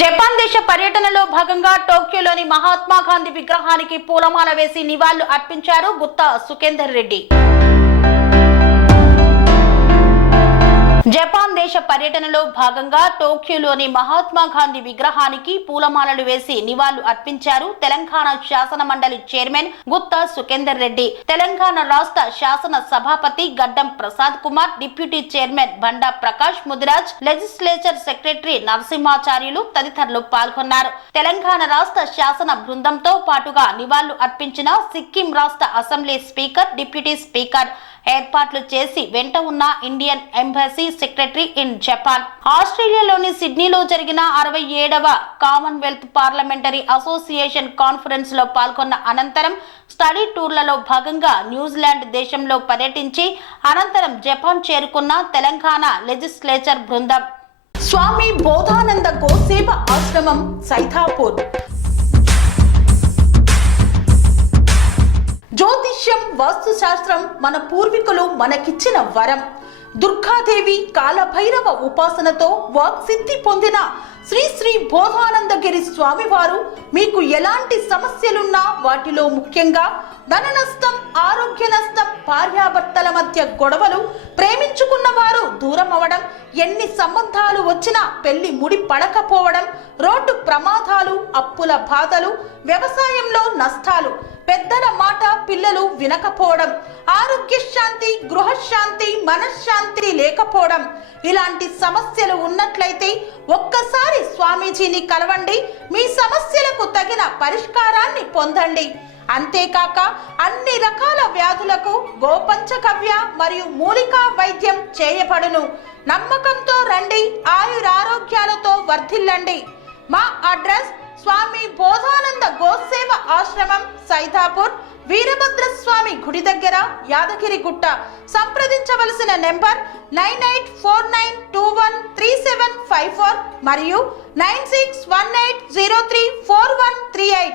Japan దేశ పర్యటనలో భాగంగా టోక్యోలోని మహాత్మా గాంధీ విగ్రహానికి పూలమాల వేసి నివాళులు అర్పించారు గుత్తా సుఖేందర్ రెడ్డి. జపాన్ దేశ పర్యటనలో భాగంగా టోక్యోలోని మహాత్మా గాంధీ విగ్రహానికి పూలమాలలు వేసి నివాళులు అర్పించారు తెలంగాణ శాసన మండలి చైర్మన్ గుత్తా సుఖేందర్ రెడ్డి. తెలంగాణ రాష్ట్ర శాసన సభాపతి గడ్డం ప్రసాద్ కుమార్, డిప్యూటీ చైర్మన్ బండా ప్రకాష్ ముదిరాజ్, లెజిస్లేచర్ సెక్రటరీ నరసింహాచార్యులు తదితరులు పాల్గొన్నారు. తెలంగాణ రాష్ట్ర శాసన బృందంతో పాటుగా నివాళులు అర్పించిన సిక్కిం రాష్ట్ర అసెంబ్లీ స్పీకర్, డిప్యూటీ స్పీకర్ ఏర్పాట్లు చేసి వెంట ఉన్న Indian embassy secretary in Japan, ఆస్ట్రేలియాలోని సిడ్నీలో జరిగిన 67వ కామన్వెల్త్ పార్లమెంటరీ అసోసియేషన్ కాన్ఫరెన్స్ లో పాల్గొన్న అనంతరం స్టడీ టూర్లలో భాగంగా న్యూజిలాండ్ దేశంలో పర్యటించి అనంతరం జపాన్ చేరుకున్న తెలంగాణ లెజిస్లేచర్ బృందం. స్వామి బోధానంద గోసేవ ఆశ్రమం సైథాపూర్. జ్యోతిష్యం, వాస్తుశాస్త్రం మన పూర్వీకులు మనకిచ్చిన వరం. దుర్గాదేవి, కాలభైరవ ఉపాసనతో వాక్సిద్ధి పొందిన శ్రీ శ్రీ బోధానందగిరి స్వామివారు మీకు ఎలాంటి సమస్యలున్నా, వాటిలో ముఖ్యంగా ధన నష్టం, ఆరోగ్య నష్టం, భార్యాభర్తల మధ్య గొడవలు, ప్రేమించుకున్న వారు దూరం అవడం, ఎన్ని సంబంధాలు వచ్చినా పెళ్లి ముడి పడకపోవడం, రోడ్డు ప్రమాదాలు, అప్పుల బాధలు, వ్యవసాయంలో నష్టాలు, పెద్దల మాట పిల్లలు వినకపోవడం, ఆరోగ్య శాంతి, గృహశాంతి, మనశ్శాంతి లేకపోవడం, ఇలాంటి సమస్యలు ఉన్నట్లయితే ఒక్కసారి స్వామీజీని కలవండి. మీ సమస్యలకు తగిన పరిష్కారాన్ని పొందండి. అంతేకాక అన్ని రకాల వ్యాధులకు గోపంచకవ్య మరియు మూలికా వైద్యం చేయబడును. నమ్మకంతో రండి, ఆయురారోగ్యాలతో వర్ధిల్లండి. మా అడ్రస్ స్వామి బోధానంద గోసేవ ఆశ్రమం సైథాపూర్, వీరభద్రస్వామి గుడి దగ్గర, యాదగిరిగుట్ట. సంప్రదించవలసిన నెంబర్ 9849213754 మరియు 9618034138.